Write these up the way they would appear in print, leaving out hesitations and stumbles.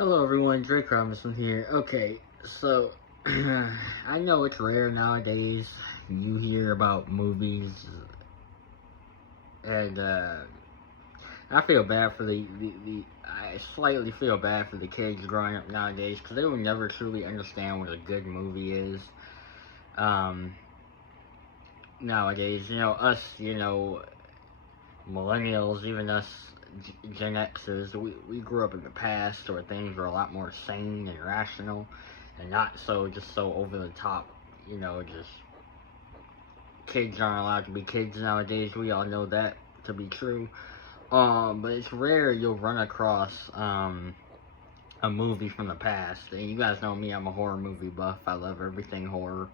Hello everyone, Drake Robinson here. Okay, so I know it's rare nowadays you hear about movies, and I feel bad for I slightly feel bad for the kids growing up nowadays because they will never truly understand what a good movie is. Um, Nowadays, us, millennials, even us Gen Xers, we grew up in the past where things were a lot more sane and rational and not so over the top, just kids aren't allowed to be kids nowadays. We all know that to be true. But it's rare you'll run across a movie from the past. And you guys know me, I'm a horror movie buff. I love everything horror.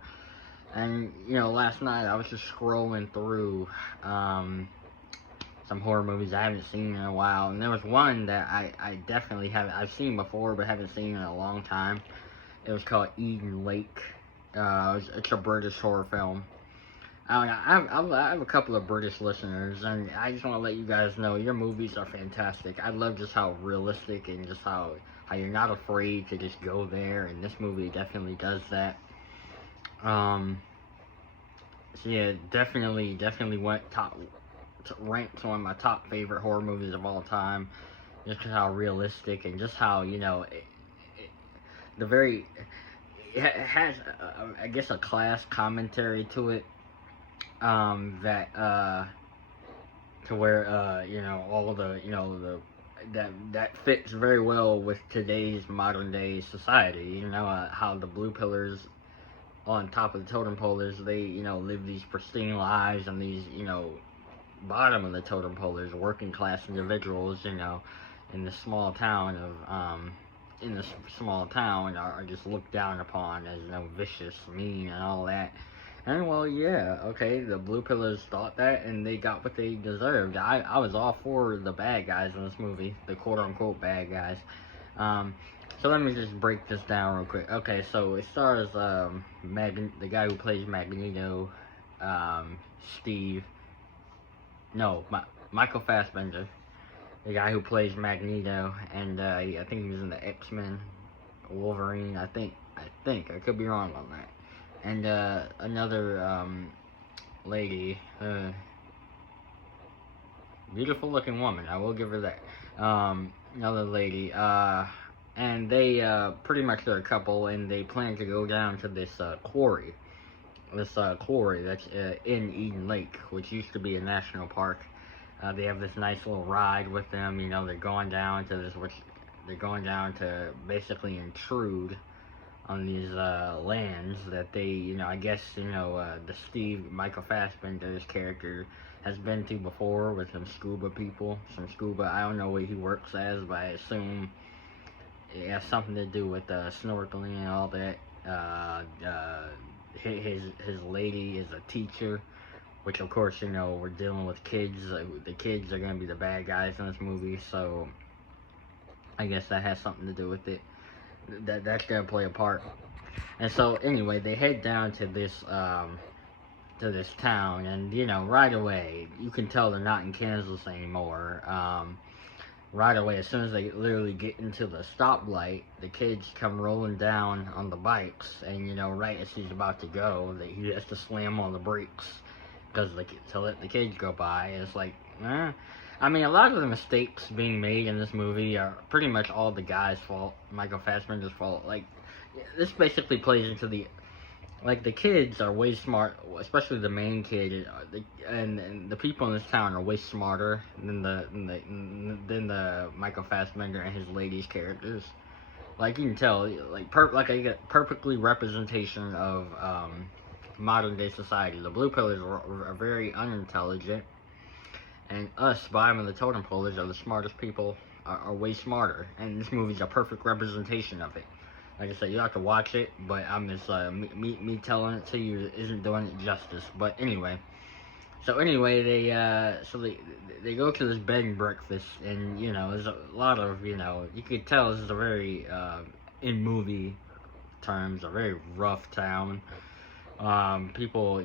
And last night I was just scrolling through some horror movies I haven't seen in a while, and there was one that I definitely haven't, I've seen before, but haven't seen in a long time. It was called Eden Lake. It's a British horror film. I have a couple of British listeners, and I just want to let you guys know your movies are fantastic. I love just how realistic and just how you're not afraid to just go there, and this movie definitely does that. So yeah, definitely went ranked one of my top favorite horror movies of all time. Just how realistic and just how the very it has I guess a class commentary to it. That to where all of the that fits very well with today's modern day society. How the blue pillars on top of the totem polers, they live these pristine lives, and these bottom of the totem polers, working class individuals, in this small town are just looked down upon as vicious, mean, and all that. And well, yeah, okay, the blue pillars thought that, and they got what they deserved. I was all for the bad guys in this movie, the quote unquote bad guys. So let me just break this down real quick. Okay, so it stars the guy who plays Magneto, Steve. No, Michael Fassbender, the guy who plays Magneto, and I think he was in the X-Men, Wolverine. I think I could be wrong on that. And another lady, beautiful looking woman. I will give her that. Another lady. And they pretty much they're a couple, and they plan to go down to this quarry. This quarry that's in Eden Lake, which used to be a national park. They have this nice little ride with them. They're going down to they're going down to basically intrude on these lands that they, I guess, the Michael Fassbender's character has been to before with some scuba. I don't know what he works as, but I assume it has something to do with snorkeling and all that. His lady is a teacher, which of course we're dealing with kids. The kids are gonna be the bad guys in this movie, so I guess that has something to do with it. That's gonna play a part. And so anyway, they head down to this town, and right away you can tell they're not in Kansas anymore. Right away, as soon as they literally get into the stoplight, the kids come rolling down on the bikes, and right as he's about to go, he has to slam on the brakes to let the kids go by. And it's like, I mean, a lot of the mistakes being made in this movie are pretty much all the guy's fault, Michael Fassbender's fault. Like, this basically plays into the kids are way smart, especially the main kid, and the people in this town are way smarter than the Michael Fassbender and his lady's characters. Like, you can tell, I get perfectly representation of modern day society. The blue pillars are very unintelligent, and us, bottom of the totem polers, are the smartest people, are way smarter, and this movie's a perfect representation of it. Like I said, you have to watch it, but I'm just, me telling it to you isn't doing it justice. But anyway, they go to this bed and breakfast, and, there's a lot of, you could tell this is a very, in movie terms, a very rough town. People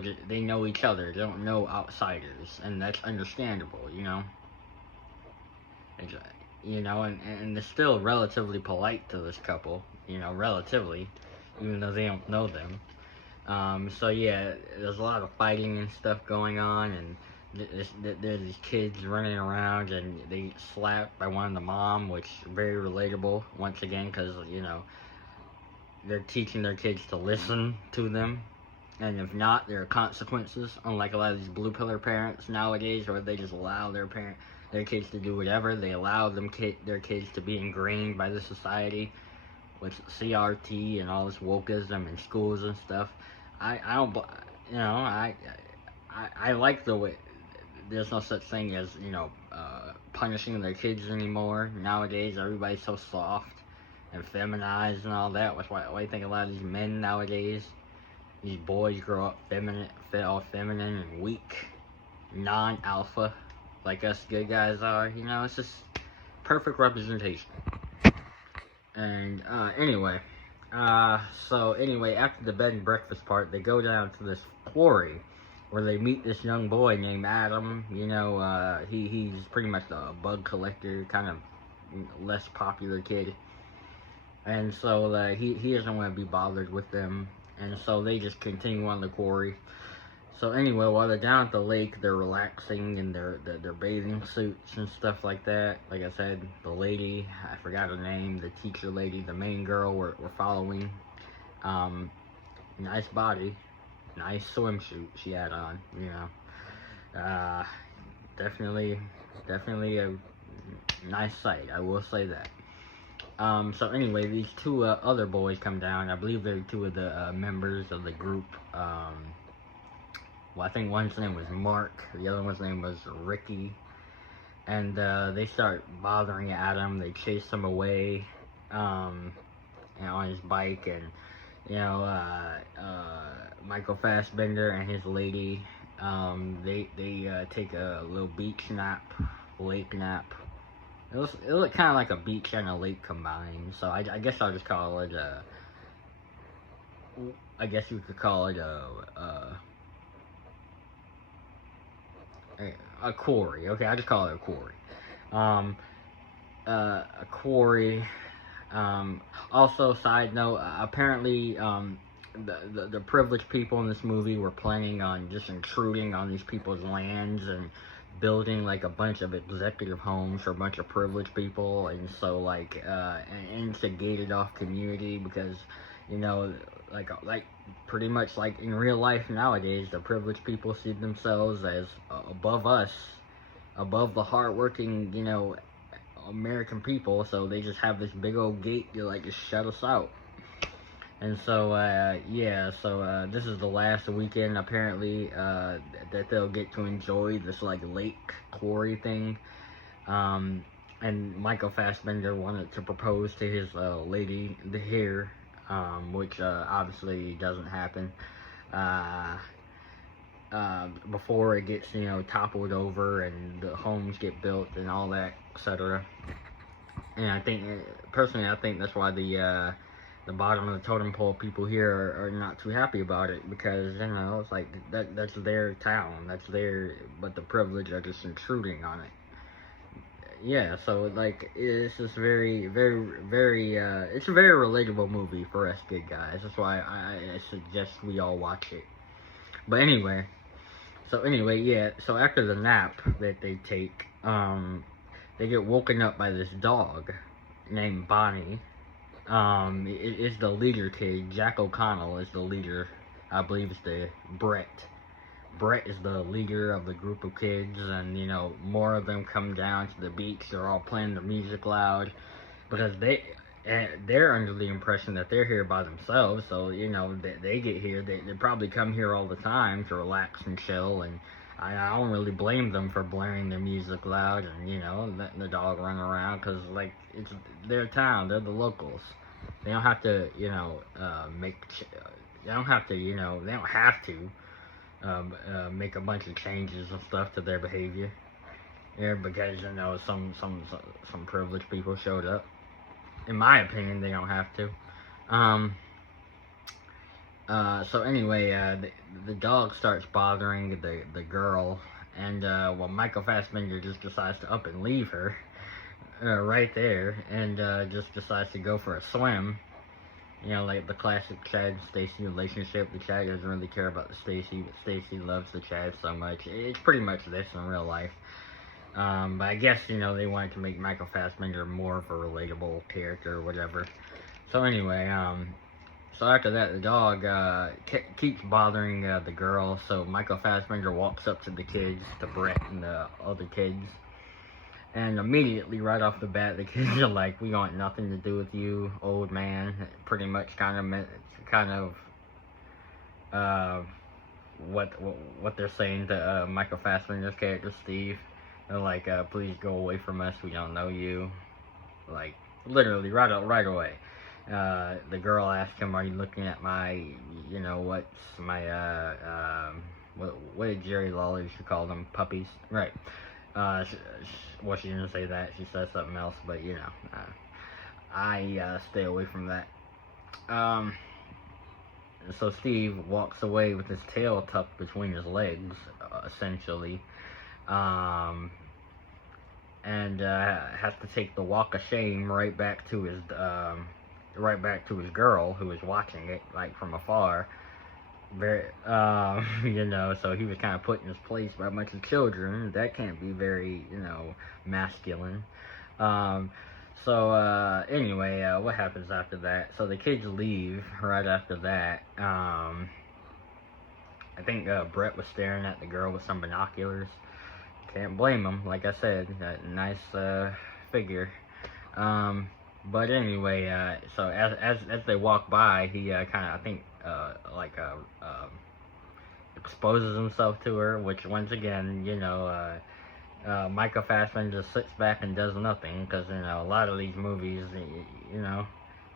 just, they know each other, they don't know outsiders, and that's understandable, you know, and they're still relatively polite to this couple, you know, relatively, even though they don't know them. So yeah, there's a lot of fighting and stuff going on, and there's these kids running around, and they get slapped by one of the mom, which is very relatable once again, because you know they're teaching their kids to listen to them, and if not, there are consequences. Unlike a lot of these blue pillar parents nowadays, where they just allow their kids to do whatever, they allow their kids to be ingrained by the society with CRT and all this wokeism in schools and stuff. I don't, you know, I like the way there's no such thing as, you know, punishing their kids anymore. Nowadays, everybody's so soft and feminized and all that. That's why I think a lot of these men nowadays, these boys grow up all feminine and weak, non-alpha, like us good guys are. You know, it's just perfect representation. And anyway, after the bed and breakfast part, they go down to this quarry where they meet this young boy named Adam. You know, he's pretty much a bug collector, kind of less popular kid. And so he doesn't want to be bothered with them. And so they just continue on the quarry. So anyway, while they're down at the lake, they're relaxing in their bathing suits and stuff like that. Like I said, the lady, I forgot her name, the teacher lady, the main girl we're following. Nice body, nice swimsuit she had on, you know. Definitely a nice sight, I will say that. So anyway, these two other boys come down. I believe they're two of the members of the group. Well, I think one's name was Mark, the other one's name was Ricky, and they start bothering Adam. They chase him away, you know, on his bike, and you know, Michael Fassbender and his lady, they take a little beach nap, lake nap. It looked kind of like a beach and a lake combined. So I guess I'll just call it I guess you could call it a quarry. Okay, I just call it a quarry. A quarry. Also, side note, apparently, the privileged people in this movie were planning on just intruding on these people's lands and building like a bunch of executive homes for a bunch of privileged people, and so like an instigated off community, because you know, like pretty much like in real life nowadays, the privileged people see themselves as above us, above the hardworking, you know, American people, so they just have this big old gate to like just shut us out. And so yeah, so this is the last weekend apparently that they'll get to enjoy this like lake quarry thing. And Michael Fassbender wanted to propose to his lady here, which obviously doesn't happen before it gets, you know, toppled over and the homes get built and all that, etc. And I think, personally, I think that's why the bottom of the totem pole people here are not too happy about it, because, you know, it's like that's their town, that's their, but the privileged are just intruding on it. Yeah, so like it's just very it's a very relatable movie for us good guys. That's why I suggest we all watch it. But anyway, yeah, so after the nap that they take, they get woken up by this dog named Bonnie. It is the leader kid. Jack O'Connell is the leader. I believe it's the Brett. Brett is the leader of the group of kids, and you know, more of them come down to the beach. They're all playing the music loud because they're under the impression that they're here by themselves. So you know, they get here. They probably come here all the time to relax and chill, and I don't really blame them for blaring their music loud and, you know, letting the dog run around, because like it's their town. They're the locals. They don't have to, you know, they don't have to, you know, they don't have to make a bunch of changes and stuff to their behavior. Yeah, because, you know, some privileged people showed up. In my opinion, they don't have to. So anyway, the dog starts bothering the girl, and well, Michael Fassbender just decides to up and leave her. right there, and just decides to go for a swim. You know, like the classic Chad and Stacy relationship. The Chad doesn't really care about the Stacy, but Stacy loves the Chad so much. It's pretty much this in real life. But I guess, you know, they wanted to make Michael Fassbender more of a relatable character or whatever. So anyway, so after that, the dog keeps bothering the girl. So Michael Fassbender walks up to the kids, to Brett and the other kids. And immediately, right off the bat, the kids are like, "We want nothing to do with you, old man." Pretty much, kind of, what they're saying to Michael Fassbender's character, Steve. They're like, "Please go away from us. We don't know you." Like, literally, right away. The girl asked him, "Are you looking at my, you know, what's my, what did Jerry Lawler used to call them? Puppies?" Right. Well, she didn't say that. She said something else, but, you know, I stay away from that. So Steve walks away with his tail tucked between his legs, essentially, and has to take the walk of shame right back to his girl who was watching it, like, from afar. Very, you know, so he was kind of put in his place by a bunch of children. That can't be very, you know, masculine. Anyway, what happens after that? So the kids leave right after that. I think Brett was staring at the girl with some binoculars. Can't blame him. Like I said, that nice figure. But anyway, so as they walk by, he kind of, I think, exposes himself to her, which once again, you know, Michael Fassbender just sits back and does nothing, because, you know, a lot of these movies, you know,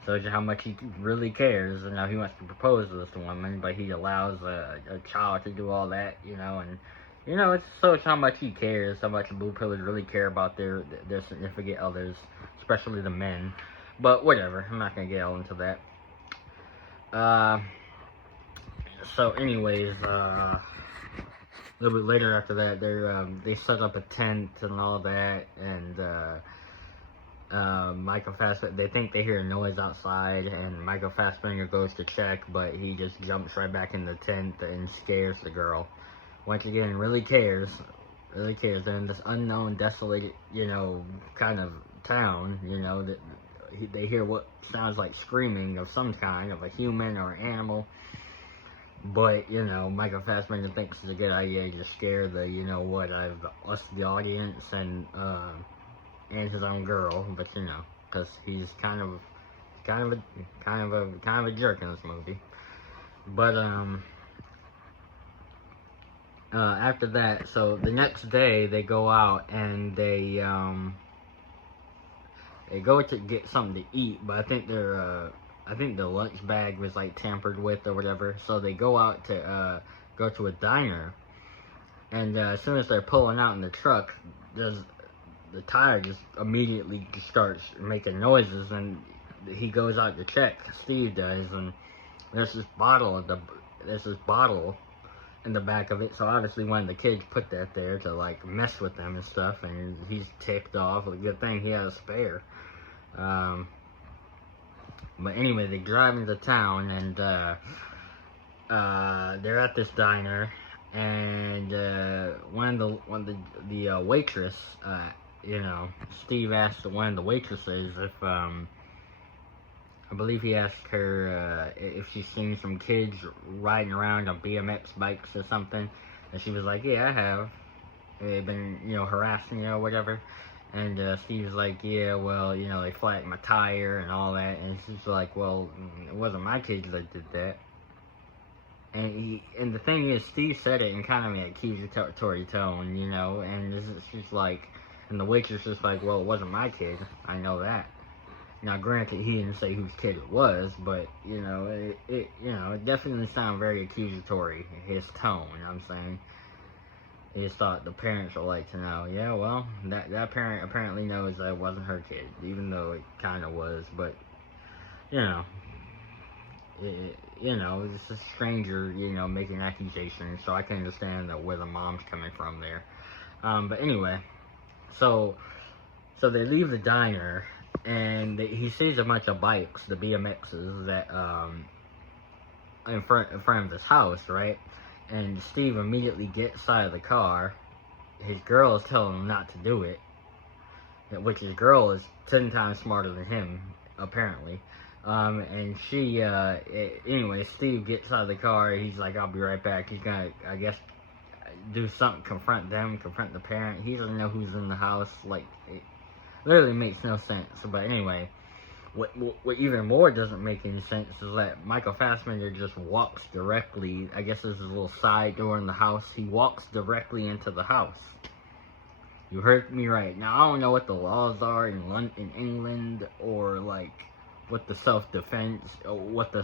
shows you how much he really cares. You know, he wants to propose to this woman, but he allows a child to do all that, you know, and, you know, it shows how much he cares, how much blue pillars really care about their significant others, especially the men. But whatever, I'm not gonna get all into that. So anyways, a little bit later after that, they set up a tent and all that, and Michael Fassbender, they think they hear a noise outside, and Michael Fassbender goes to check, but he just jumps right back in the tent and scares the girl. Once again, really cares. They're in this unknown, desolated, you know, kind of town, you know, that they hear what sounds like screaming of some kind, of a human or an animal. But, you know, Michael Fassbender thinks it's a good idea to scare the, you know what, us, the audience, and his own girl. But, you know, because he's kind of a jerk in this movie. But, after that, so the next day they go out and they go to get something to eat, but I think the lunch bag was like tampered with or whatever. So they go out to go to a diner, and as soon as they're pulling out in the truck, the tire just immediately starts making noises, and he goes out to check. Steve does, and there's this bottle in the back of it. So obviously one of the kids put that there to like mess with them and stuff, and he's ticked off. A good thing he had a spare. But anyway, they drive into town, and they're at this diner, and one of the waitress, you know, Steve asked one of the waitresses if I believe he asked her if she's seen some kids riding around on BMX bikes or something, and she was like, "Yeah, I have. They've been, you know, harassing, you know, whatever." And Steve's like, "Yeah, well, you know, they flattened my tire and all that." And she's like, "Well, it wasn't my kids that did that." And the thing is, Steve said it in kind of an accusatory tone, you know, and she's like, and the waitress is like, "Well, it wasn't my kid. I know that." Now, granted, he didn't say whose kid it was, but, you know, it definitely sounded very accusatory, his tone, you know what I'm saying? He just thought the parents would like to know. Yeah, well, that parent apparently knows that it wasn't her kid, even though it kind of was, but, you know, it's a stranger, you know, making accusations, so I can understand where the mom's coming from there. But anyway, so So they leave the diner, and he sees a bunch of bikes, the BMXs, that in front of his house, right? And Steve immediately gets out of the car. His girl is telling him not to do it, which his girl is 10 times smarter than him, apparently. And she, anyway, Steve gets out of the car. He's like, I'll be right back. He's gonna, I guess, do something, confront the parent. He doesn't know who's in the house. Like, it literally makes no sense. But anyway, what even more doesn't make any sense is that Michael Fassbender just walks directly, I guess there's a little side door in the house. He walks directly into the house. You heard me right. Now, I don't know what the laws are in England, or like what the self-defense, or what the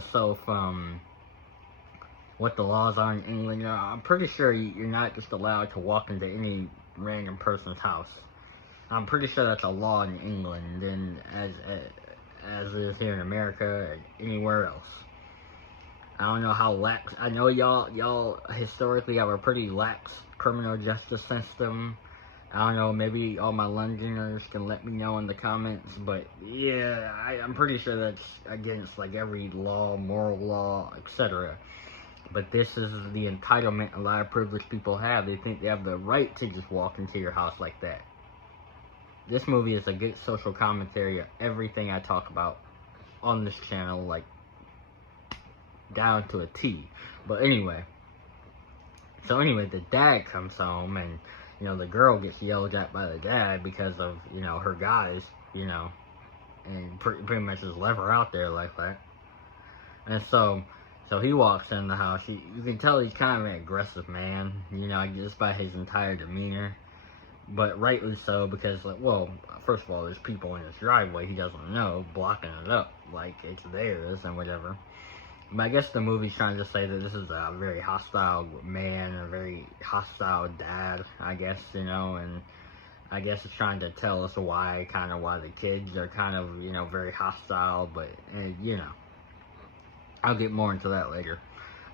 laws are in England. I'm pretty sure you're not just allowed to walk into any random person's house. I'm pretty sure that's a law in England, and as it is here in America or anywhere else. I don't know how lax. I know y'all historically have a pretty lax criminal justice system. I don't know, maybe all my Londoners can let me know in the comments, but yeah, I'm pretty sure that's against like every law, moral law, etc. But this is the entitlement a lot of privileged people have. They think they have the right to just walk into your house like that. This movie is a good social commentary of everything I talk about on this channel, like down to a T. But anyway, the dad comes home, and the girl gets yelled at by the dad because of, her guys, and pretty much just left her out there like that. And so he walks in the house. You can tell he's kind of an aggressive man, just by his entire demeanor. But rightly so, because, like, well, first of all, there's people in his driveway he doesn't know, blocking it up like it's theirs and whatever. But I guess the movie's trying to say that this is a very hostile man, a very hostile dad, I guess, and I guess it's trying to tell us why the kids are kind of, very hostile, but, I'll get more into that later.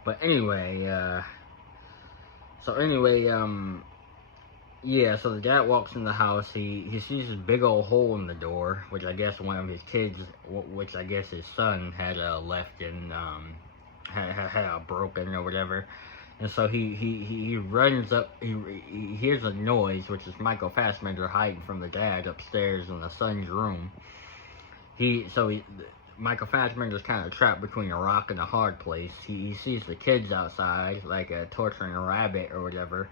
But anyway, yeah, so the dad walks in the house. He sees this big old hole in the door, which I guess one of his kids, which I guess his son had left and had broken or whatever. And so he runs up. He hears a noise, which is Michael Fassbender hiding from the dad upstairs in the son's room. Michael Fassbender's kind of trapped between a rock and a hard place. He sees the kids outside, like torturing a rabbit or whatever.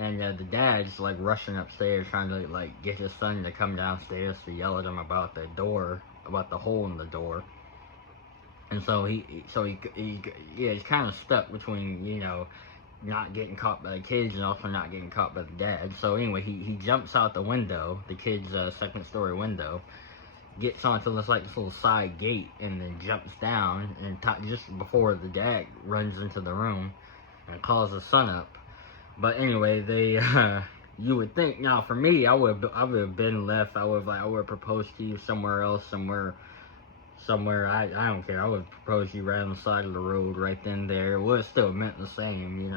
And the dad's like rushing upstairs, trying to like get his son to come downstairs to yell at him about the door, about the hole in the door. And so he's kind of stuck between, not getting caught by the kids and also not getting caught by the dad. So anyway, he jumps out the window, the kid's second story window, gets onto this little side gate, and then jumps down and just before the dad runs into the room and calls his son up. But anyway, you would think, now for me, I would have been left. I would have proposed to you somewhere else, somewhere, I don't care. I would have proposed to you right on the side of the road, right then and there. It would have still meant the same,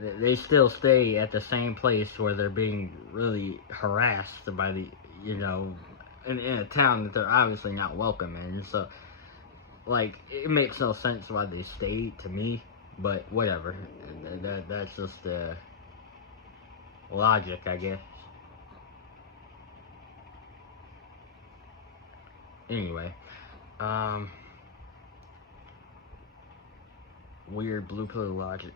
They still stay at the same place where they're being really harassed by the, in a town that they're obviously not welcome in. So, like, it makes no sense why they stayed to me. But whatever, that's just logic, I guess. Anyway, weird blue pill logic.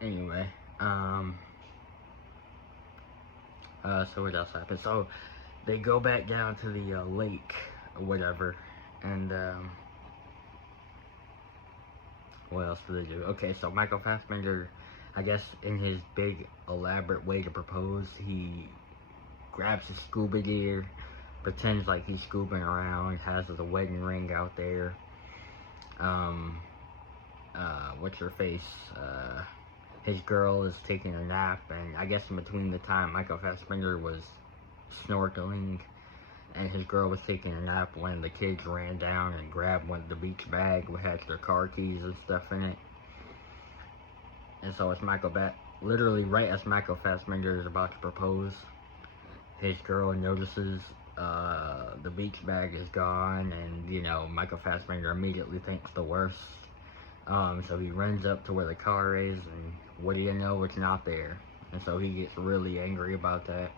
Anyway, so what else happened? So they go back down to the lake or whatever, and what else do they do? Okay, so Michael Fassbender, I guess in his big elaborate way to propose, he grabs his scuba gear, pretends like he's scubaing around, has the wedding ring out there. What's her face? His girl is taking a nap, and I guess in between the time Michael Fassbender was snorkeling and his girl was taking a nap, when the kids ran down and grabbed the beach bag which had their car keys and stuff in it. And so it's literally right as Michael Fassbender is about to propose, his girl notices the beach bag is gone, and Michael Fassbender immediately thinks the worst. So he runs up to where the car is, and what do you know, it's not there. And so he gets really angry about that.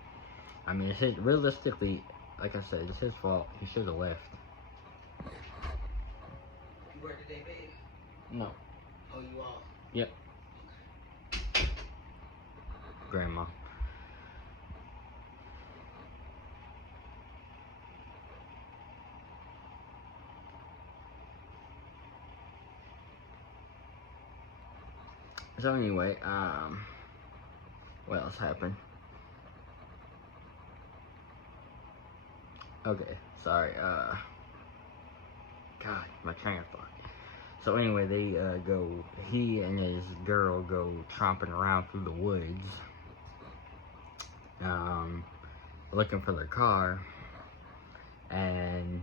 I mean, realistically, like I said, it's his fault. He should have left. You work today, babe? No. Oh, you off? Yep. Grandma. So anyway, what else happened? Okay, sorry, God, my train of thought. So anyway, he and his girl go tromping around through the woods, looking for their car, and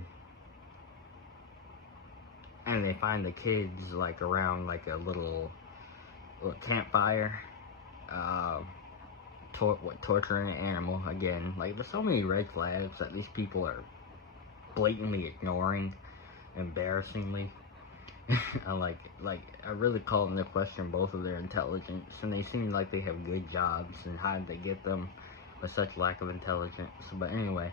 they find the kids, like, around, like, a little campfire, torturing an animal again. Like, there's so many red flags that these people are blatantly ignoring, embarrassingly. I really call into question both of their intelligence, and they seem like they have good jobs, and how did they get them with such lack of intelligence? But anyway,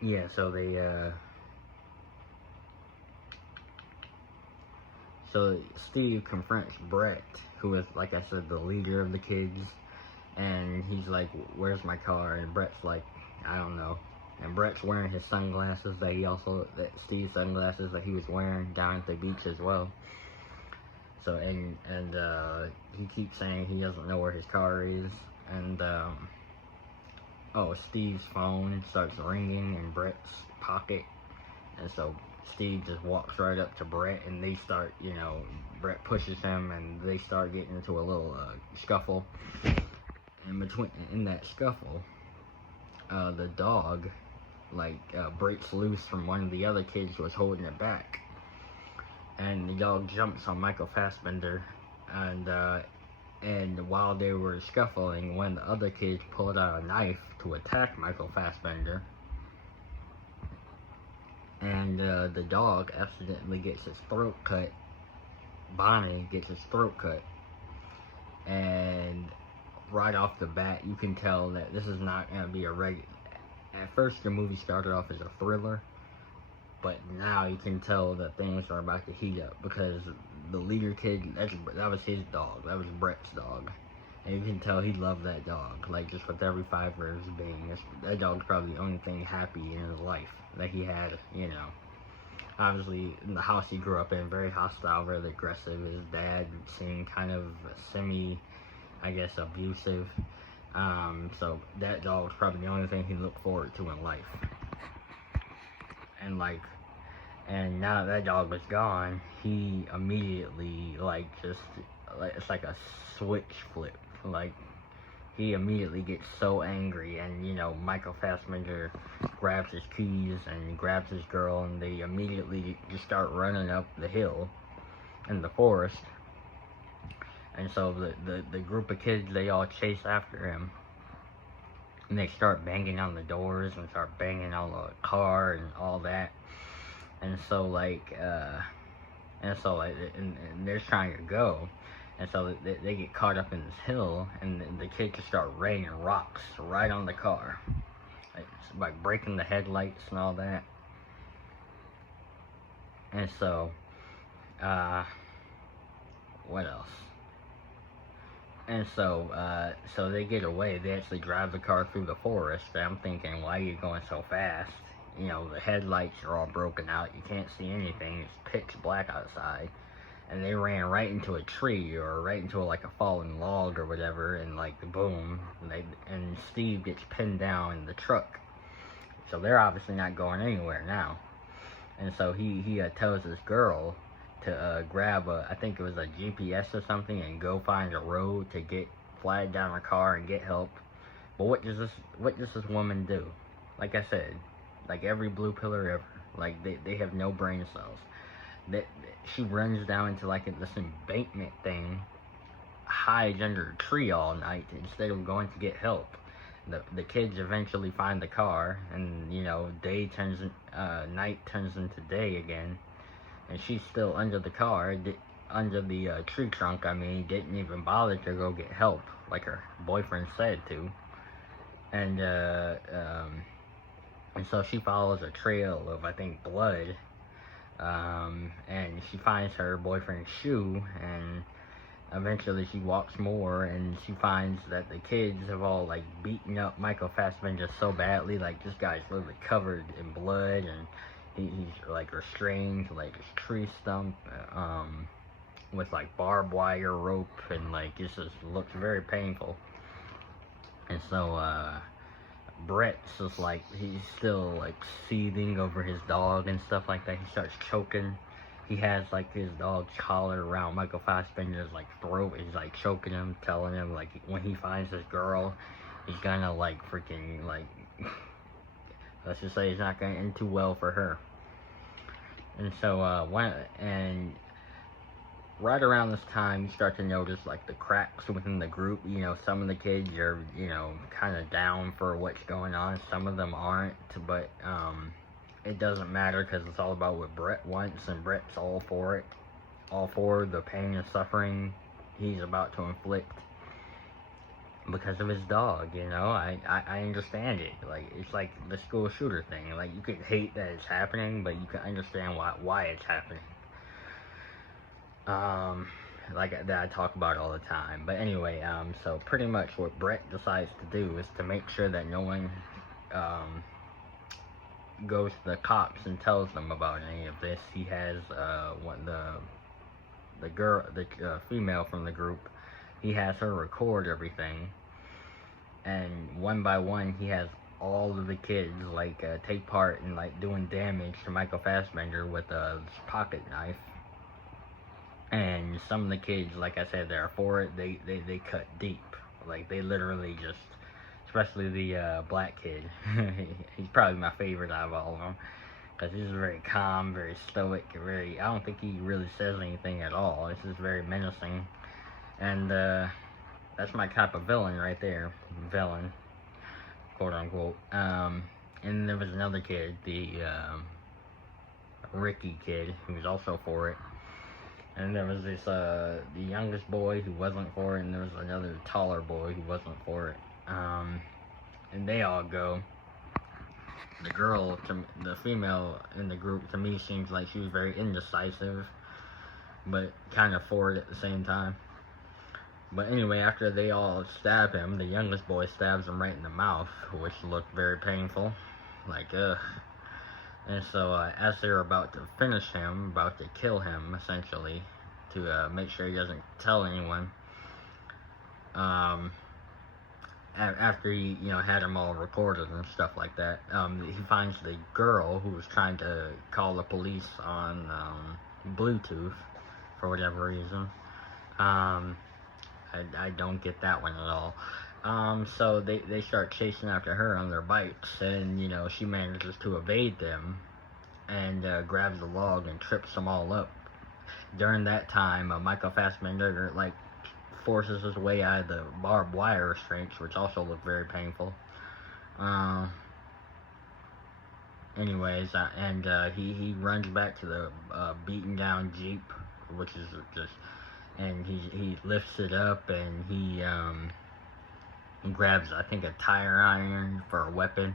yeah, so Steve confronts Brett, who is, like I said, the leader of the kids, and he's like, "Where's my car?" And Brett's like, "I don't know." And Brett's wearing his sunglasses that Steve's sunglasses that he was wearing down at the beach as well. So, and he keeps saying he doesn't know where his car is, and Steve's phone starts ringing in Brett's pocket, and so Steve just walks right up to Brett, and they start, Brett pushes him, and they start getting into a little scuffle. And in that scuffle, the dog, breaks loose from one of the other kids who was holding it back, and the dog jumps on Michael Fassbender, and while they were scuffling, one of the other kids pulled out a knife to attack Michael Fassbender, and the dog accidentally gets his throat cut. Bonnie gets his throat cut, and right off the bat, you can tell that this is not going to be a regular. At first, the movie started off as a thriller, but now you can tell that things are about to heat up, because the leader kid, that was his dog. That was Brett's dog. And you can tell he loved that dog. Like, just with every fiber of his being. That dog's probably the only thing happy in his life that he had, Obviously, in the house he grew up in, very hostile, very aggressive. His dad seemed kind of abusive. So that dog was probably the only thing he looked forward to in life. And now that dog was gone, he immediately, it's like a switch flip. He immediately gets so angry, and, Michael Fassbender grabs his keys and grabs his girl, and they immediately just start running up the hill in the forest. And so the group of kids, they all chase after him, and they start banging on the doors and start banging on the car and all that. And so and they're trying to go, and so they get caught up in this hill, and the kids just start raining rocks right on the car, like breaking the headlights and all that. And so, what else? And so they get away. They actually drive the car through the forest. And I'm thinking, why are you going so fast? The headlights are all broken out. You can't see anything. It's pitch black outside. And they ran right into a tree, or right into a fallen log or whatever, and boom. And Steve gets pinned down in the truck. So they're obviously not going anywhere now. And so he tells his girl to grab I think it was a GPS or something, and go find a road to flag down her car and get help. But what does this woman do? Like I said, like every blue pillar ever, they have no brain cells. She runs down into this embankment thing, hides under a tree all night instead of going to get help. The kids eventually find the car, and night turns into day again, and she's still under the car, under the tree trunk. I mean, didn't even bother to go get help like her boyfriend said to, and and so she follows a trail of, I think, blood, and she finds her boyfriend's shoe, and eventually she walks more, and she finds that the kids have all, like, beaten up Michael Fassbender so badly. Like, this guy's literally covered in blood, and he's, like, restrained to, like, his tree stump, with, like, barbed wire rope, and, like, it just looks very painful. And so, Brett's just, like, he's still, like, seething over his dog and stuff like that. He starts choking. He has, like, his dog's collar around Michael Fassbender's, like, throat. He's, like, choking him, telling him, like, when he finds this girl, he's gonna, like, freaking, like, let's just say it's not gonna end too well for her. And so, right around this time, you start to notice, like, the cracks within the group. You know, some of the kids are, you know, kind of down for what's going on. Some of them aren't, but, it doesn't matter, because it's all about what Brett wants, and Brett's all for it. All for the pain and suffering he's about to inflict because of his dog, you know? I understand it. Like, it's like the school shooter thing. Like, you could hate that it's happening, but you can understand why it's happening. Like that I talk about all the time. But anyway, so pretty much what Brett decides to do is to make sure that no one, goes to the cops and tells them about any of this. He has, the female from the group, he has her record everything, and one by one he has all of the kids, like, take part in, like, doing damage to Michael Fassbender with a pocket knife. And some of the kids, like I said, they're for it. They cut deep. Like, they literally just, especially the black kid. He's probably my favorite out of all of them, because he's very calm, very stoic, I don't think he really says anything at all. It's just very menacing. And that's my type of villain right there. Villain, quote unquote. And there was another kid, the Ricky kid, who was also for it. And there was this, the youngest boy who wasn't for it, and there was another taller boy who wasn't for it. And they all go. The girl, the female in the group, to me, seems like she was very indecisive, but kind of for it at the same time. But anyway, after they all stab him, the youngest boy stabs him right in the mouth, which looked very painful. Like, ugh. And so, as they're about to finish him, about to kill him, essentially, to make sure he doesn't tell anyone, after he, you know, had them all recorded and stuff like that, he finds the girl who was trying to call the police on Bluetooth for whatever reason. I don't get that one at all. So they start chasing after her on their bikes, and, you know, she manages to evade them and grabs a log and trips them all up. During that time, Michael Fassbender, like, forces his way out of the barbed wire restraints, which also look very painful. Anyways, he runs back to the beaten down Jeep, which is just, and he lifts it up, and he grabs, I think, a tire iron for a weapon,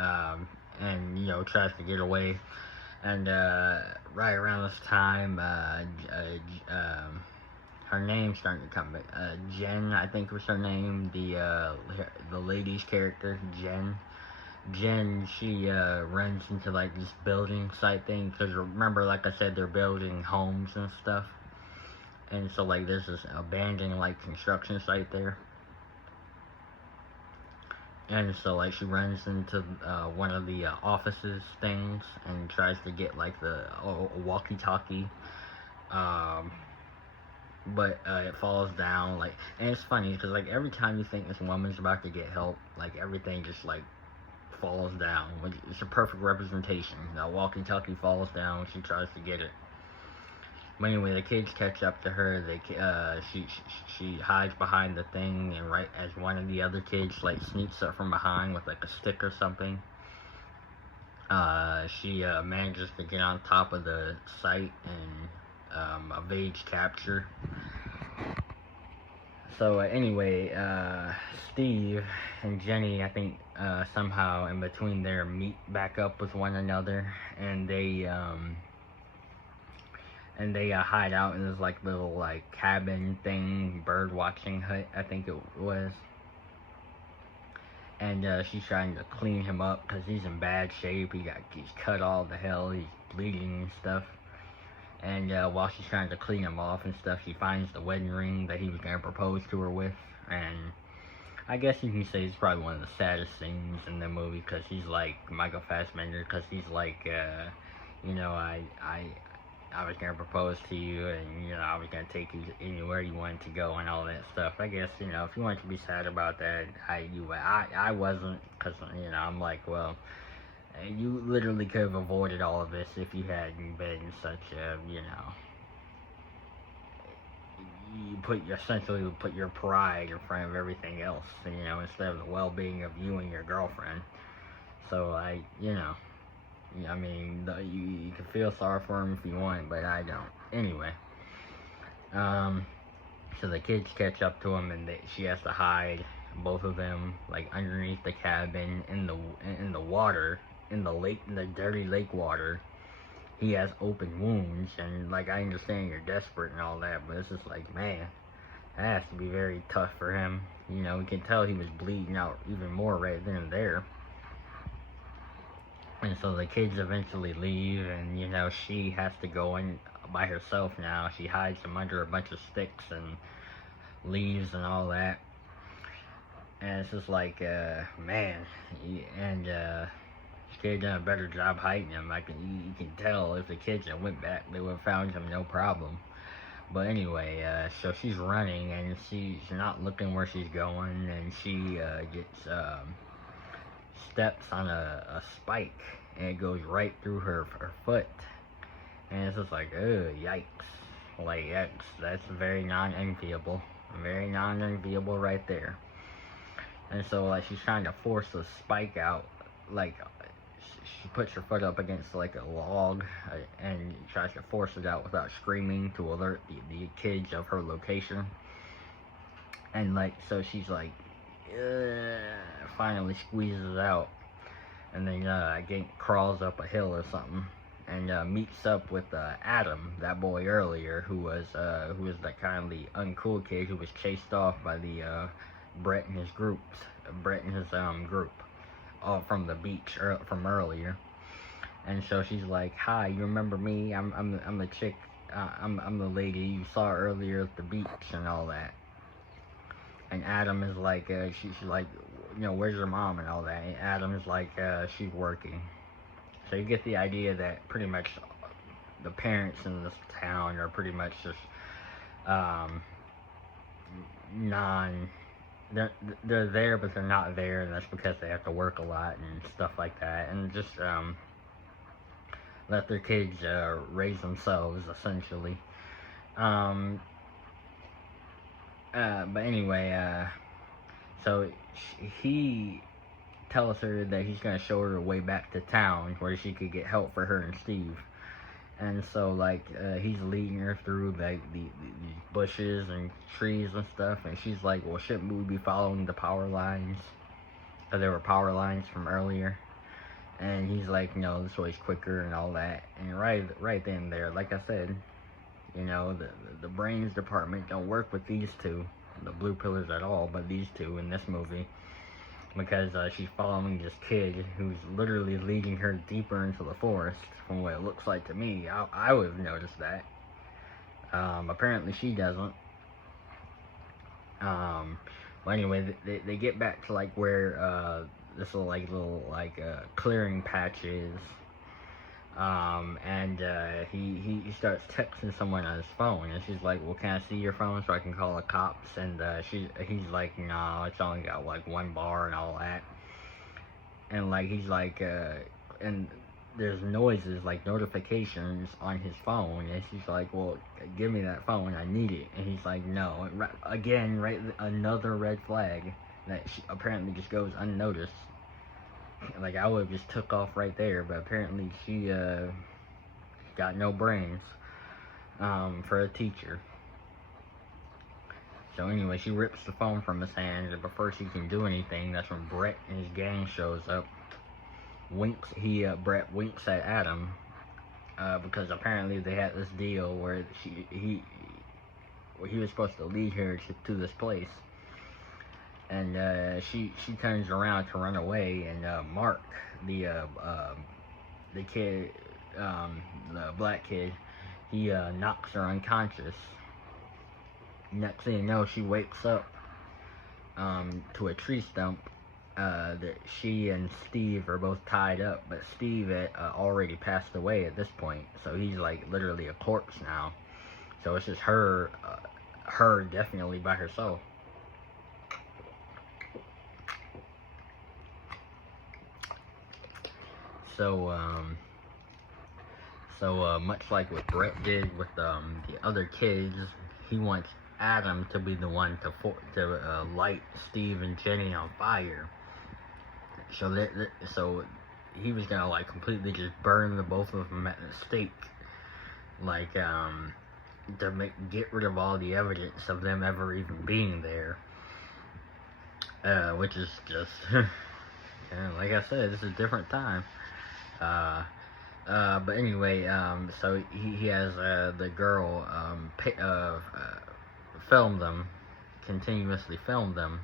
and, you know, tries to get away. And right around this time, her name's starting to come back. Jen, I think was her name, the lady's character, Jen. Jen, she runs into, like, this building site thing, because remember, like I said, they're building homes and stuff. And so, like, there's this abandoned, like, construction site there. And so, like, she runs into one of the offices things and tries to get, like, the walkie-talkie. But it falls down, like, and it's funny, because, like, every time you think this woman's about to get help, like, everything just, like, falls down. It's a perfect representation. The walkie-talkie falls down when she tries to get it. But anyway, the kids catch up to her. She hides behind the thing, and right as one of the other kids like sneaks up from behind with like a stick or something, she manages to get on top of the site and evades capture. So anyway, Steve and Jenny, I think somehow in between there meet back up with one another, and they hide out in this like little like cabin thing, bird watching hut, I think it was. And she's trying to clean him up because he's in bad shape. He's cut all to hell. He's bleeding and stuff. And while she's trying to clean him off and stuff, she finds the wedding ring that he was gonna propose to her with. And I guess you can say it's probably one of the saddest scenes in the movie, because he's like Michael Fassbender, because he's like, you know, I was gonna propose to you, and you know, I was gonna take you anywhere you wanted to go and all that stuff. I guess, you know, if you want to be sad about that, I wasn't, because you know, I'm like, well, you literally could have avoided all of this if you hadn't been such a, you know, you essentially put your pride in front of everything else, you know, instead of the well-being of you and your girlfriend. So you know, I mean, you can feel sorry for him if you want, but I don't. Anyway, so the kids catch up to him, and she has to hide, both of them, like underneath the cabin in the water, in the lake, in the dirty lake water. He has open wounds, and like, I understand you're desperate and all that, but it's just like, man, that has to be very tough for him. You know, you can tell he was bleeding out even more right then and there. And so the kids eventually leave, and you know, she has to go in by herself now. She hides them under a bunch of sticks and leaves and all that. And it's just like, man, and she could have done a better job hiding him. You can tell if the kids had went back, they would have found him no problem. But anyway, so she's running, and she's not looking where she's going, and she gets steps on a spike, and it goes right through her foot. And it's just like, oh, yikes. Like, that's very non-enviable. Very non-enviable right there. And so, like, she's trying to force the spike out. Like, she puts her foot up against, like, a log, and tries to force it out without screaming to alert the kids of her location. And, like, so she's like, finally squeezes out. And then, again, crawls up a hill or something. And meets up with Adam, that boy earlier, who was the kind of the uncool kid who was chased off by the Brett and his group, from the beach from earlier. And so she's like, "Hi, you remember me? I'm the chick. I'm the lady you saw earlier at the beach and all that." And Adam is like, she's like, you know, "Where's your mom?" and all that. And Adam is like, "She's working." So you get the idea that pretty much the parents in this town are pretty much just they're there, but they're not there, and that's because they have to work a lot and stuff like that, and just let their kids raise themselves, essentially. But anyway, so he tells her that he's going to show her a way back to town where she could get help for her and Steve. And so, like, he's leading her through, like, these bushes and trees and stuff, and she's like, well, shouldn't we be following the power lines? Because there were power lines from earlier. And he's like, no, this way's quicker and all that. And right then and there, like I said, you know, the brains department don't work with these two, the blue pillars, at all, but these two in this movie. Because she's following this kid who's literally leading her deeper into the forest, from what it looks like to me. I would have noticed that. Apparently she doesn't. Well, anyway, they get back to, like, where this little clearing patch is. And he starts texting someone on his phone, and she's like, well, can I see your phone so I can call the cops? And he's like, no, it's only got like one bar and all that. And like, he's like, and there's noises like notifications on his phone, and she's like, well, give me that phone, I need it. And he's like, no. And again, right, another red flag that apparently just goes unnoticed. Like, I would have just took off right there, but apparently she got no brains for a teacher. So anyway, she rips the phone from his hands, and before she can do anything, that's when Brett and his gang shows up. Brett winks at Adam, because apparently they had this deal where he was supposed to lead her to this place, and she turns around to run away, and Mark, the kid, the black kid, he knocks her unconscious. Next thing you know, she wakes up to a tree stump. That she and Steve are both tied up, but Steve had already passed away at this point, so he's like literally a corpse now. So it's just her definitely by herself. So much like what Brett did with the other kids, he wants Adam to be the one to light Steve and Jenny on fire. So he was gonna like completely just burn the both of them at the stake, like to get rid of all the evidence of them ever even being there. Which is just like I said, it's a different time. But anyway, so he has the girl continuously film them.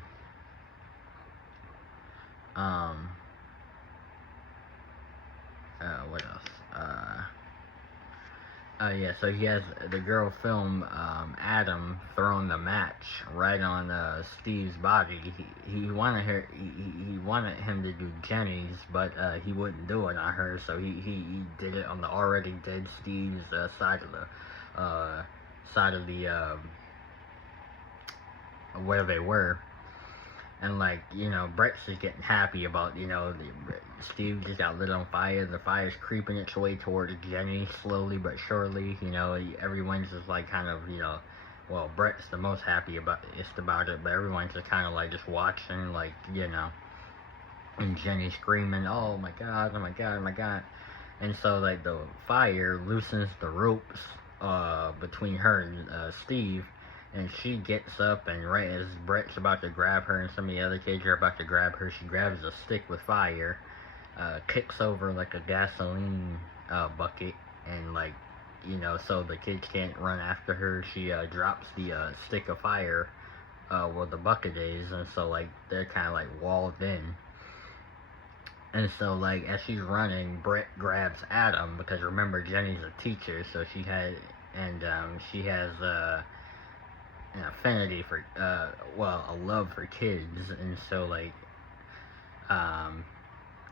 What else? Yeah, so he has the girl film Adam throwing the match right on Steve's body. He wanted him to do Jenny's, but he wouldn't do it on her, so he did it on the already dead Steve's side of the where they were. And like, you know, Brett's just getting happy about, you know, Steve just got lit on fire. The fire's creeping its way toward Jenny slowly but surely. You know, everyone's just like kind of, you know, well, Brett's the most happy about it, but everyone's just kind of like just watching, like, you know, and Jenny screaming, oh my god, oh my god, oh my god. And so like the fire loosens the ropes between her and Steve. And she gets up, and right as Brett's about to grab her and some of the other kids are about to grab her, she grabs a stick with fire, kicks over like a gasoline bucket, and like, you know, so the kids can't run after her, she drops the stick of fire where the bucket is, and so like they're kind of like walled in. And so like as she's running, Brett grabs Adam, because remember Jenny's a teacher, so she has an affinity for, a love for kids, and so, like,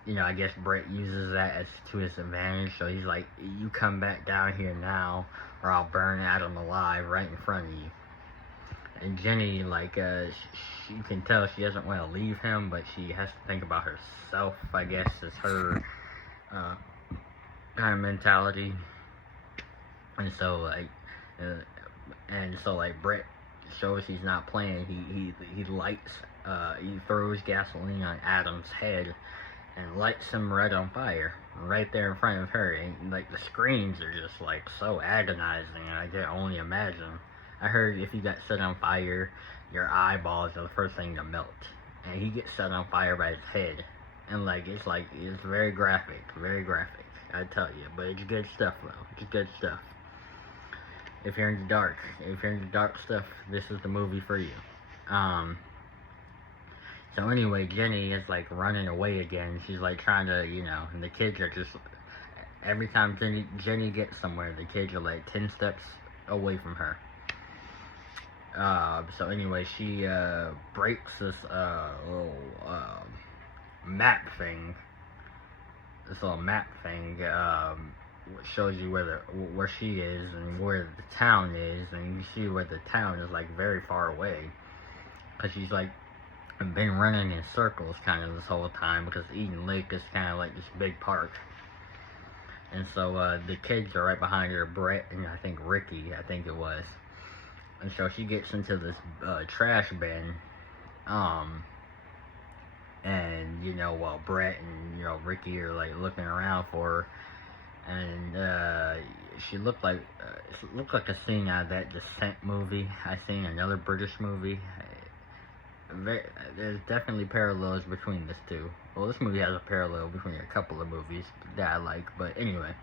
you know, I guess Brett uses that as to his advantage, so he's like, you come back down here now, or I'll burn Adam alive right in front of you. And Jenny, like, you can tell she doesn't want to leave him, but she has to think about herself, I guess, is her, kind of mentality. And so, like, Brett shows he's not playing. He lights, he throws gasoline on Adam's head and lights him right on fire right there in front of her. And like the screams are just like so agonizing, and I can only imagine. I heard if you got set on fire, your eyeballs are the first thing to melt, and he gets set on fire by his head, and it's very graphic, I tell you. But it's good stuff though. It's good stuff. If you're into dark stuff, this is the movie for you. So anyway, Jenny is like running away again. She's like trying to, you know, and the kids are just, every time Jenny gets somewhere, the kids are like 10 steps away from her. So anyway, she breaks this little map thing. This little map thing, shows you where she is and where the town is, and you see where the town is like very far away, because she's like been running in circles kind of this whole time, because Eden Lake is kind of like this big park. And so the kids are right behind her, Brett and I think Ricky, I think it was. And so she gets into this trash bin, and while Brett and Ricky are like looking around for her, and she looked like a scene out of that Descent movie I seen, another British movie. There's definitely parallels between this two. Well, this movie has a parallel between a couple of movies that I like, but anyway.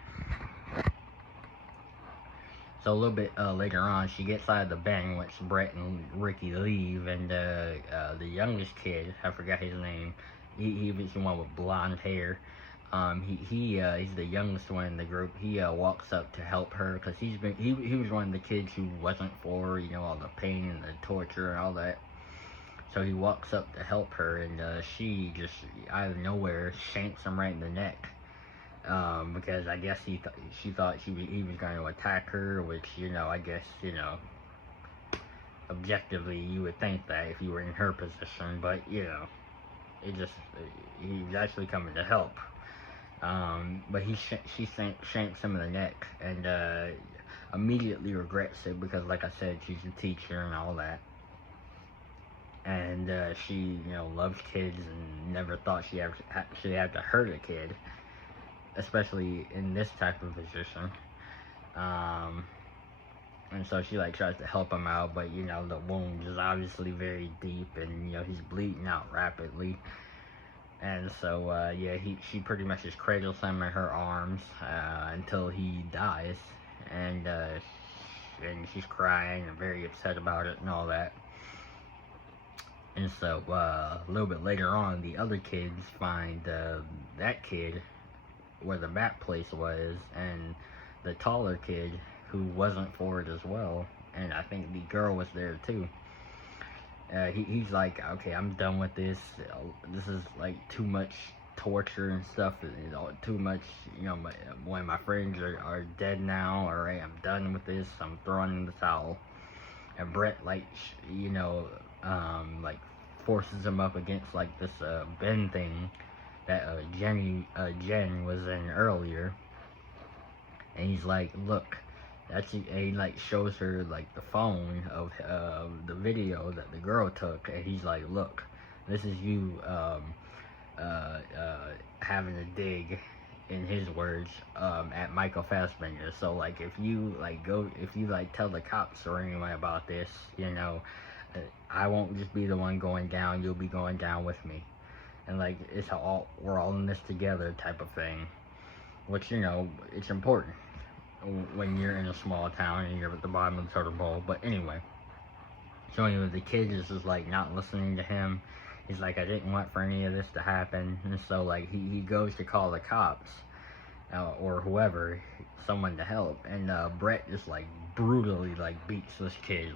So a little bit later on, she gets out of the bin once Brett and Ricky leave, and the youngest kid, I forgot his name, he was the one with blonde hair. He's the youngest one in the group. He walks up to help her because he was one of the kids who wasn't for all the pain and the torture and all that. So he walks up to help her, and she just out of nowhere shanks him right in the neck. Because I guess she thought he was going to attack her, which I guess objectively you would think that if you were in her position, but he was actually coming to help. But she shanks him in the neck, and immediately regrets it because, like I said, she's a teacher and all that. And she, loves kids and never thought she actually had to hurt a kid, especially in this type of position. And so she tries to help him out, but the wound is obviously very deep, and he's bleeding out rapidly. And so she pretty much just cradles him in her arms until he dies, and she's crying and very upset about it and all that. And so, a little bit later on, the other kids find that kid where the map place was, and the taller kid who wasn't for it as well, and I think the girl was there too. He's like, okay, I'm done with this. This is too much torture and stuff. Too much. When my friends are dead now, all right, I'm done with this. I'm throwing in the towel. And Brett forces him up against this bin thing that Jen was in earlier, and he's like, look, that's, and he shows her the phone of the video that the girl took, and he's like, look, this is you having a dig, in his words, at Michael Fassbender. So if you tell the cops or anyone about this, I won't just be the one going down, you'll be going down with me. And we're all in this together type of thing. Which, it's important when you're in a small town and you're at the bottom of the totem pole. But anyway. So anyway, the kid is just not listening to him. He's like, I didn't want for any of this to happen. And so he goes to call the cops. Or whoever, someone to help. And Brett just brutally beats this kid,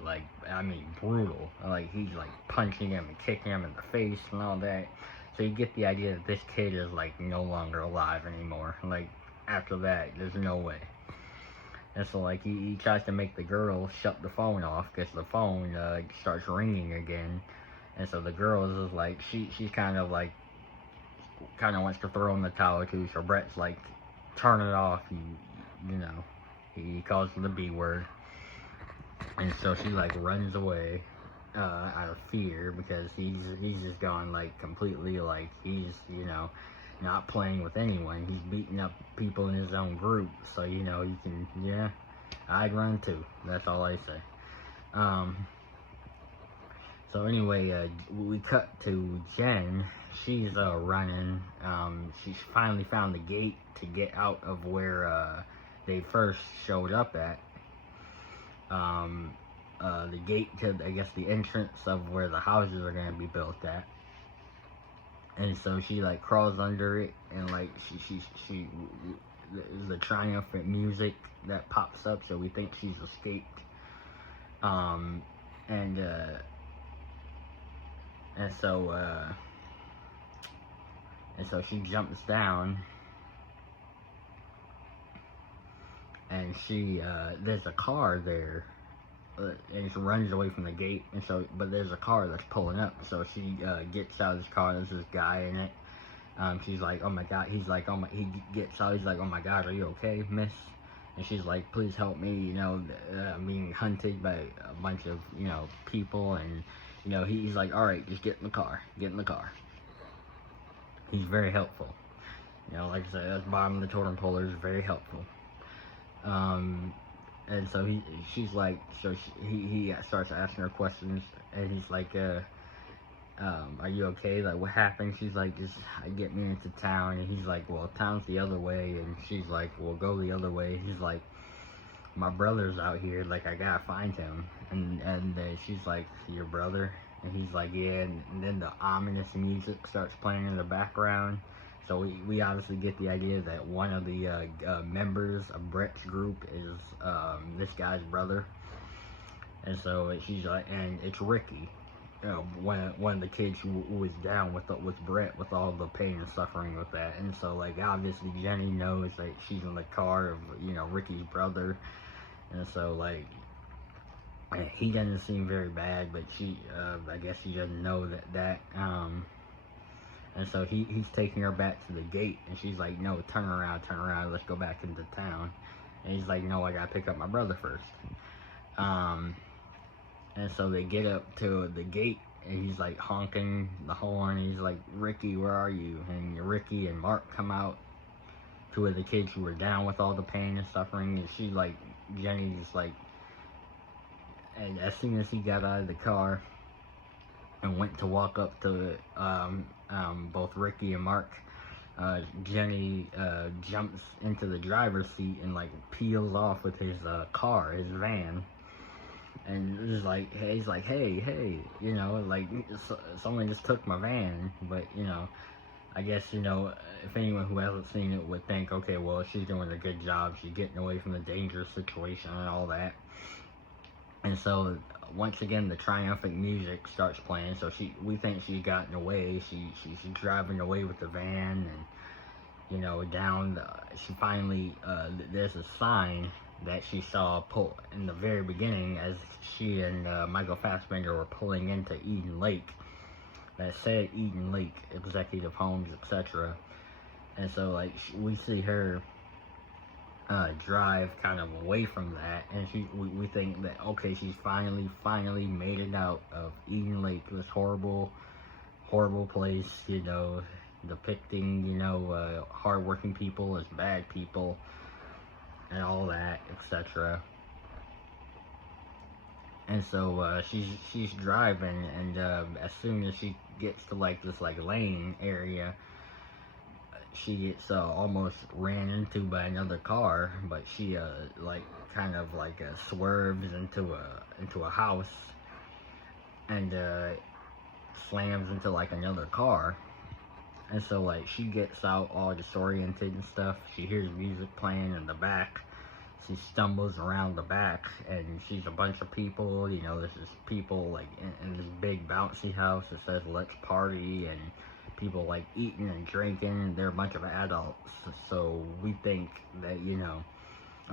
brutal. He's punching him and kicking him in the face and all that. So you get the idea that this kid is no longer alive anymore. After that, there's no way. And so he tries to make the girl shut the phone off because the phone starts ringing again. And so the girl is she kind of wants to throw in the towel too. So Brett's turn it off. He calls her the B word. And so she runs away out of fear because he's just gone completely he's not playing with anyone. He's beating up people in his own group. So you can I'd run too. That's all I say. So anyway, we cut to Jen. She's running. She's finally found the gate to get out of where they first showed up at. The gate to, I guess, the entrance of where the houses are going to be built at. And so she crawls under it, and she the triumphant music that pops up, so we think she's escaped. And so she jumps down, and there's a car there, and she runs away from the gate, but there's a car that's pulling up, so she gets out of this car, there's this guy in it, She's like, oh my god. He's like, oh my. He gets out. He's like, oh my god, are you okay, miss? And she's like, please help me. I'm being hunted by a bunch of people, and he's like, all right, just get in the car. Get in the car. He's very helpful. Like I said, that's bottom of the totem pole is very helpful. And so she's like, he starts asking her questions, and he's like, are you okay? Like, what happened? She's like, just get me into town. And he's like, well, town's the other way. And she's like, well, go the other way. He's like, my brother's out here. Like, I gotta find him. And she's like, your brother? And he's like, yeah. And then the ominous music starts playing in the background. So we obviously get the idea that one of the members of Brett's group is this guy's brother. And so she's like, and it's Ricky. One of the kids who was down with Brett with all the pain and suffering with that. And so, like, obviously Jenny knows that she's in the car of Ricky's brother. And so, like, he doesn't seem very bad, but she I guess she doesn't know that and so he's taking her back to the gate, and she's like, no, turn around, let's go back into town. And he's like, no, I gotta pick up my brother first. And so they get up to the gate, and he's like honking the horn. And he's like, Ricky, where are you? And Ricky and Mark come out, two of the kids who were down with all the pain and suffering. And she's like, Jenny's like, and as soon as he got out of the car and went to walk up to both Ricky and Mark, Jenny jumps into the driver's seat and like peels off with his car, his van. And he's like, hey, like, someone just took my van. But, I guess, if anyone who hasn't seen it would think, okay, well, she's doing a good job. She's getting away from the dangerous situation and all that. And so, once again, the triumphant music starts playing. So we think she's gotten away. She's driving away with the van. And, she finally, there's a sign that she saw pull in the very beginning as she and Michael Fassbender were pulling into Eden Lake that said Eden Lake Executive Homes, etc. And so, like, we see her drive kind of away from that, and we think that, okay, she's finally made it out of Eden Lake, this horrible place, depicting, hardworking people as bad people, and all that, etc. And so she's driving, and as soon as she gets to like this like lane area, she gets almost ran into by another car, but she like kind of like swerves into a house and slams into like another car. And so, like, she gets out all disoriented and stuff. She hears music playing in the back. She stumbles around the back, and she's a bunch of people. There's just people, like, in this big bouncy house that says, let's party, and people, like, eating and drinking. They're a bunch of adults. So we think that,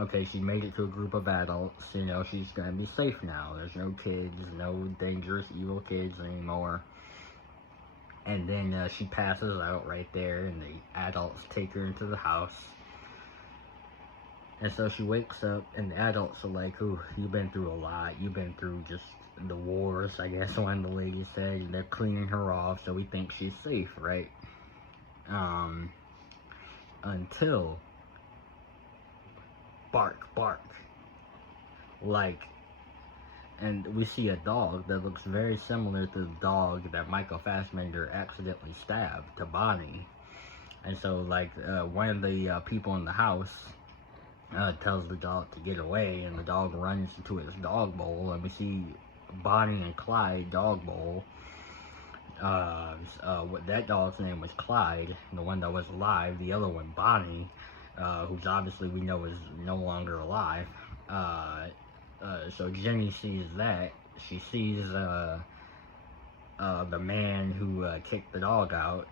okay, she made it to a group of adults. She's going to be safe now. There's no kids, no dangerous, evil kids anymore. And then she passes out right there, and the adults take her into the house. And so she wakes up, and the adults are like, ooh, you've been through a lot. You've been through just the wars, I guess one of the ladies said. And they're cleaning her off, so we think she's safe, right? Until bark. Like, and we see a dog that looks very similar to the dog that Michael Fassbender accidentally stabbed, to Bonnie. And so, like, one of the people in the house tells the dog to get away, and the dog runs into its dog bowl, and we see Bonnie and Clyde dog bowl. That dog's name was Clyde, the one that was alive. The other one, Bonnie, who's obviously we know is no longer alive. So Jenny sees that. She sees the man who kicked the dog out.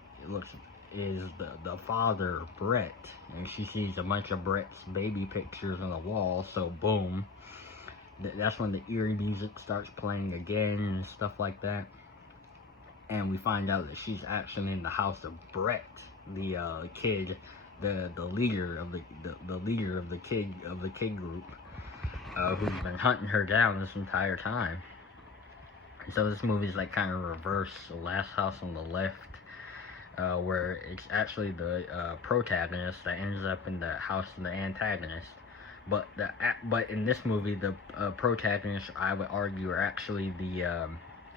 Is the father, Brett, and she sees a bunch of Brett's baby pictures on the wall. So boom, that's when the eerie music starts playing again and stuff like that. and we find out that she's actually in the house of Brett, the kid, the leader of the leader of the kid group, who's been hunting her down this entire time. So this movie's like kind of reverse the Last House on the Left, where it's actually the protagonist that ends up in the house of the antagonist. But in this movie, the protagonists, I would argue, are actually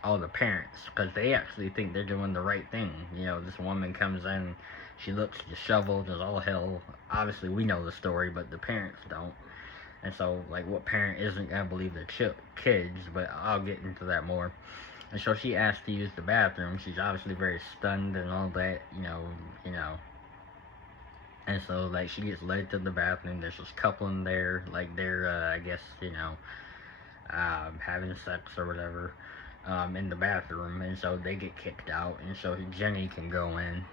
all the parents, because they actually think they're doing the right thing. You know, this woman comes in, she looks disheveled as all hell. Obviously, we know the story, but the parents don't. And so, like, what parent isn't gonna believe their kids? But I'll get into that more. And so she asked to use the bathroom. She's obviously very stunned and all that, you know. And so, like, she gets led to the bathroom. There's this couple in there, like, they're, I guess, having sex or whatever, in the bathroom. And so they get kicked out. And so Jenny can go in.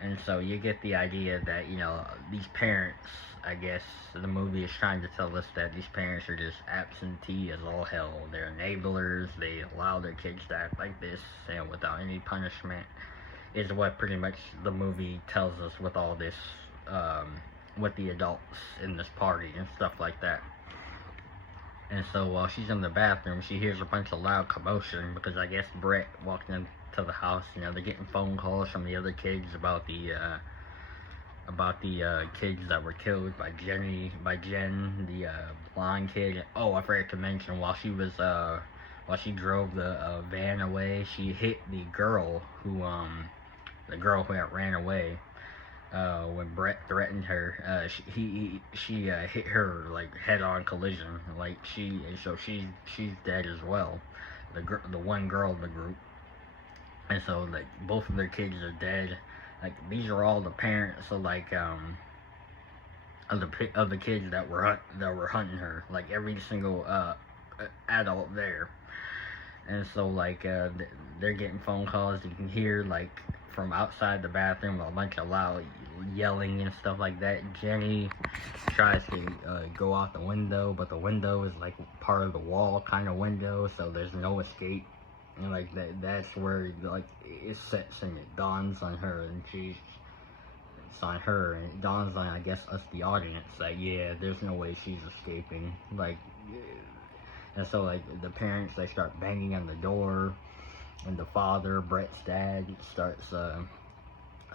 And so you get the idea that, these parents, I guess, the movie is trying to tell us that these parents are just absentee as all hell. They're enablers. They allow their kids to act like this, without any punishment, is what pretty much the movie tells us with all this, with the adults in this party and stuff like that. And so while she's in the bathroom, she hears a bunch of loud commotion, because I guess Brett walked into the house. They're getting phone calls from the other kids about the kids that were killed by Jen, the blonde kid. Oh, I forgot to mention, while she drove the van away, she hit the girl who had ran away. When Brett threatened her, she hit her like head-on collision. Like she's dead as well. The one girl in the group. And so, like, both of their kids are dead. Like, these are all the parents, so, like, of the kids that were hunting her. Like, every single, adult there. And so, like, they're getting phone calls. You can hear, like, from outside the bathroom, a bunch of loud yelling and stuff like that. Jenny tries to, go out the window, but the window is, like, part of the wall kind of window, so there's no escape. And like that's where like it sets and it dawns on her, and it's on her, and it dawns on, I guess, us the audience, that yeah, there's no way she's escaping. Like, and so like the parents, they start banging on the door, and the father, Brett's dad, starts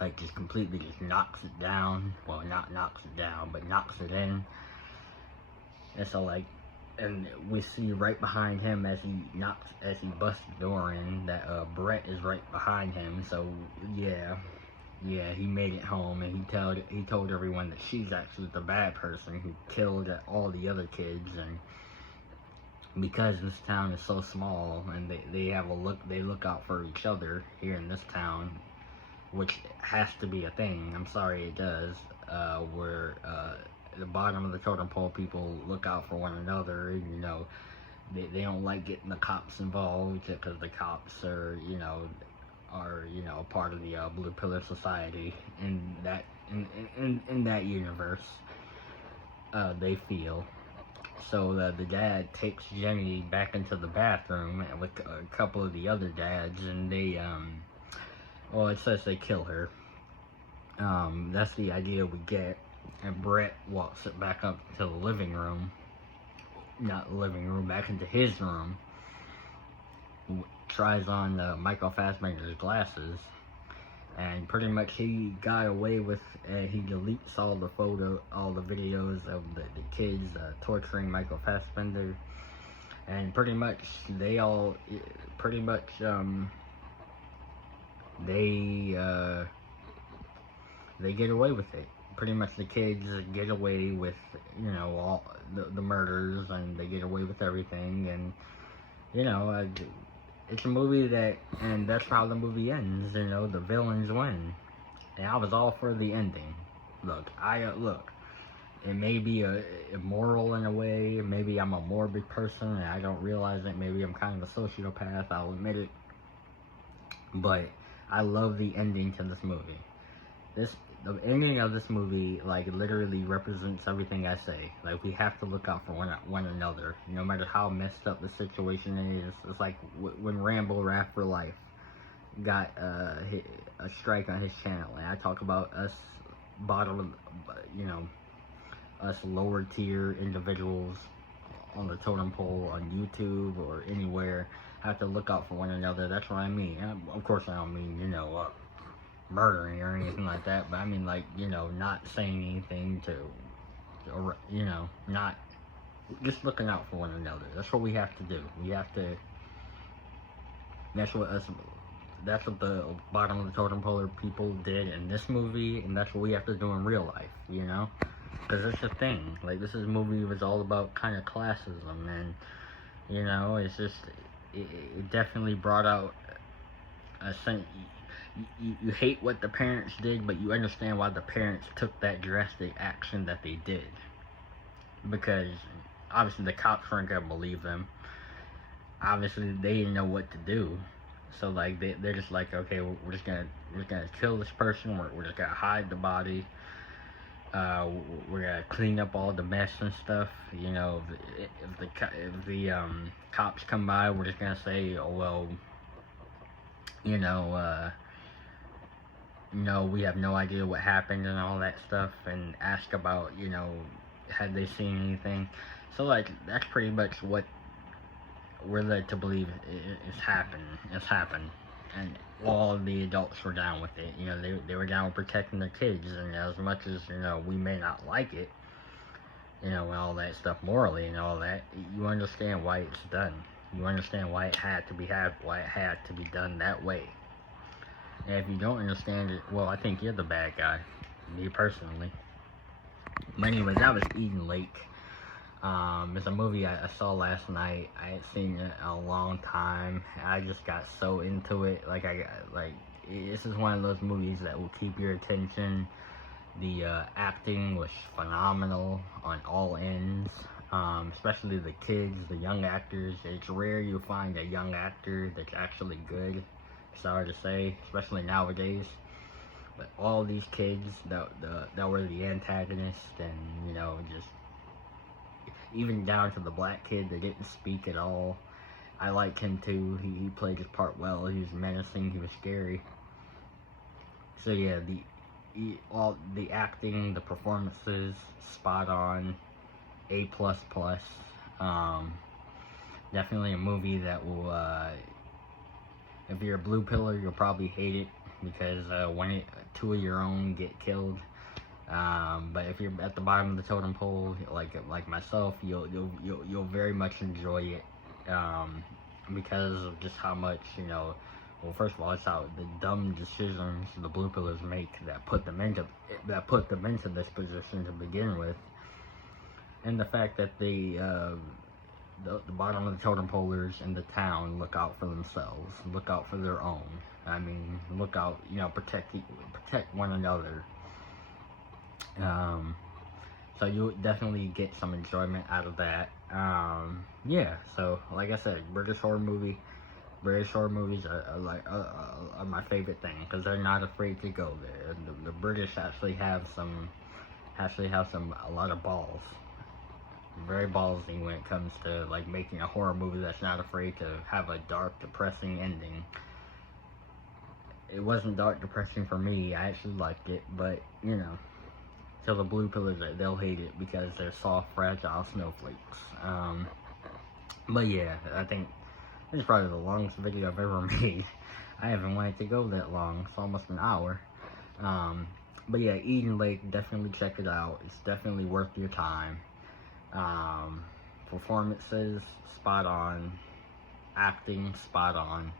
like just completely just knocks it down. Well, not knocks it down, but knocks it in. And so like, and we see right behind him as he busts the door in, that Brett is right behind him. So yeah, he made it home, and he told everyone that she's actually the bad person who killed all the other kids. And because this town is so small, and they look out for each other here in this town, which has to be a thing. I'm sorry, it does. Where the bottom of the totem pole people look out for one another, and they don't like getting the cops involved, because the cops are part of the Blue Pillar Society in that universe. They feel. So the dad takes Jenny back into the bathroom with a couple of the other dads, and they it says they kill her. That's the idea we get. And Brett walks it back up to the living room. Not the living room, back into his room. Tries on Michael Fassbender's glasses. And pretty much he got away with, he deletes all the videos of the kids torturing Michael Fassbender. And pretty much they get away with it. Pretty much the kids get away with, all the murders, and they get away with everything. And, it's a movie and that's how the movie ends, the villains win. And I was all for the ending. Look, it may be immoral in a way, maybe I'm a morbid person and I don't realize it, maybe I'm kind of a sociopath, I'll admit it. But I love the ending to this movie. The ending of this movie, like, literally represents everything I say. Like, we have to look out for one another, no matter how messed up the situation is. It's like when Rambo rapped for life. got a strike on his channel, and I talk about us bottom, you know, us lower tier individuals on the totem pole on YouTube or anywhere have to look out for one another. That's what I mean. And of course, I don't mean, you know, murdering or anything like that, but I mean, like, you know, not saying anything to, or, you know, not just looking out for one another. That's what we have to do. We have to. That's what us. That's what the bottom of the totem pole people did in this movie, and that's what we have to do in real life. You know, because it's a thing. Like, this is a movie was all about kind of classism, and you know, it's just it definitely brought out a sense. You hate what the parents did, but you understand why the parents took that drastic action that they did. Because obviously the cops weren't gonna believe them. Obviously they didn't know what to do. So like they're just like, okay, we're just gonna kill this person. We're just gonna hide the body. We're gonna clean up all the mess and stuff. You know, if the cops come by, we're just gonna say, oh well, you know, we have no idea what happened and all that stuff, and ask about, you know, had they seen anything. So like that's pretty much what we're led to believe is happened, and all of the adults were down with it. You know, they were down with protecting their kids, and as much as, you know, we may not like it, you know, and all that stuff morally and all that, you understand why it's done. You understand why it had to be done that way. And if you don't understand it, well, I think you're the bad guy, me personally. But anyways, that was Eden Lake. It's a movie I saw last night. I had seen it a long time. I just got so into it. This is one of those movies that will keep your attention. The acting was phenomenal on all ends. Especially the kids, the young actors. It's rare you find a young actor that's actually good. Sorry to say, especially nowadays. But all these kids that were the antagonists, and, you know, just even down to the black kid that didn't speak at all. I like him too. He played his part well. He was menacing. He was scary. So yeah, all the acting, the performances, spot on. A++. Definitely a movie that will. If you're a blue pillar, you'll probably hate it because when two of your own get killed. But if you're at the bottom of the totem pole, like myself, you'll very much enjoy it, because of just how much, you know. Well, first of all, it's how the dumb decisions the blue pillars make that put them into this position to begin with, and the fact that the bottom of the totem polers in the town look out for themselves, look out for their own. I mean, look out, you know, protect one another. So you definitely get some enjoyment out of that. Yeah, so like I said, British horror movies are my favorite thing, because they're not afraid to go there. The British actually have a lot of balls. Very ballsy when it comes to like making a horror movie that's not afraid to have a dark, depressing ending. It wasn't dark, depressing for me. I actually liked it, but you know, to the blue pillars, they'll hate it because they're soft, fragile snowflakes. But yeah, I think this is probably the longest video I've ever made. I haven't wanted to go that long. It's almost an hour. But yeah, Eden Lake, definitely check it out. It's definitely worth your time. Performances, spot on. Acting, spot on.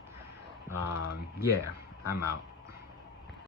Yeah, I'm out.